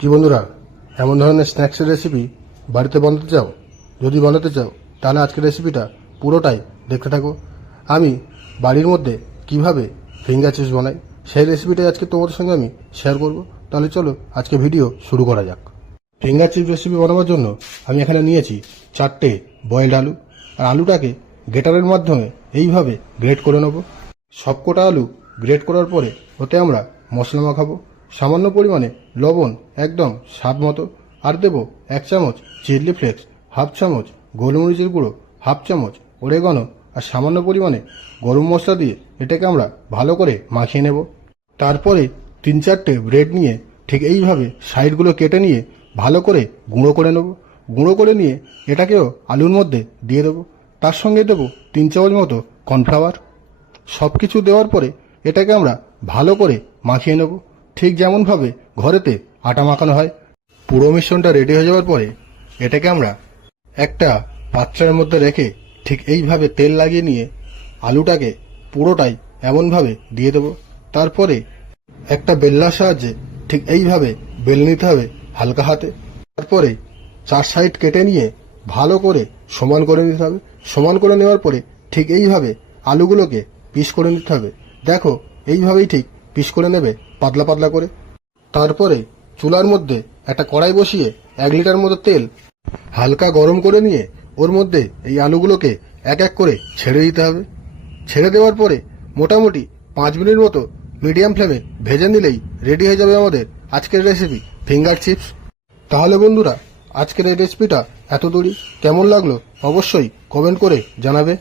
কি বন্ধুরা, এমন ধরনের স্ন্যাক্সের রেসিপি বাড়িতে বানাতে চাও? যদি বানাতে চাও তাহলে আজকের রেসিপিটা পুরোটাই দেখতে থাকো। আমি বাড়ির মধ্যে কিভাবে ফিঙ্গার চিপস বানাই সেই রেসিপিটাই আজকে তোমাদের সঙ্গে আমি শেয়ার করব। তাহলে চলো আজকে ভিডিও শুরু করা যাক। ফিঙ্গার চিপস রেসিপি বানাবার জন্য আমি এখানে নিয়েছি 4টে বয়েলড আলু। আর আলুটাকে গ্রেটারের মাধ্যমে এইভাবে গ্রেট করে নেব। সবকটা আলু গ্রেট করার পরে ওতে আমরা মশলা মাখাবো। সামান্য পরিমাণে লবণ, একদম স্বাদ মতো, আর দেব 1 চামচ চিলি ফ্লেক্স, হাফ চামচ গোলমরিচের গুঁড়ো, হাফ চামচ ওরেগানো, আর সামান্য পরিমাণে গরম মশলা দিয়ে এটাকে আমরা ভালো করে মাখিয়ে নেব। তারপরে 3-4টে ব্রেড নিয়ে ঠিক এইভাবে সাইডগুলো কেটে নিয়ে ভালো করে গুঁড়ো করে নেব। গুঁড়ো করে নিয়ে এটাকেও আলুর মধ্যে দিয়ে দেবো। তার সঙ্গে দেবো 3 চামচ মতো কর্নফ্লাওয়ার। সব কিছু দেওয়ার পরে এটাকে আমরা ভালো করে মাখিয়ে নেব, ঠিক যেমনভাবে ঘরেতে আটা মাখানো হয়। পুরো মিশ্রণটা রেডি হয়ে যাওয়ার পরে এটাকে আমরা একটা পাত্রের মধ্যে রেখে ঠিক এইভাবে তেল লাগিয়ে নিয়ে আলুটাকে পুরোটাই এমনভাবে দিয়ে দেব। তারপরে একটা বেলনার সাহায্যে ঠিক এইভাবে বেলে নিতে হবে হালকা হাতে। তারপরে 4 সাইড কেটে নিয়ে ভালো করে সমান করে নিতে হবে। সমান করে নেওয়ার পরে ঠিক এইভাবে আলুগুলোকে পিস করে নিতে হবে। দেখো, এইভাবেই ঠিক পিস করে নেবে, পাতলা পাতলা করে। তারপরে চুলার মধ্যে একটা কড়াই বসিয়ে 1 লিটার মতো তেল হালকা গরম করে নিয়ে ওর মধ্যে এই আলুগুলোকে এক এক করে ছেড়ে দিতে হবে। ছেড়ে দেওয়ার পরে মোটামুটি 5 মিনিট মতো মিডিয়াম ফ্লেমে ভেজে নিলেই রেডি হয়ে যাবে আমাদের আজকের রেসিপি ফিঙ্গার চিপস। তাহলে বন্ধুরা, আজকের এই রেসিপিটা এত দূরই। কেমন লাগলো অবশ্যই কমেন্ট করে জানাবে।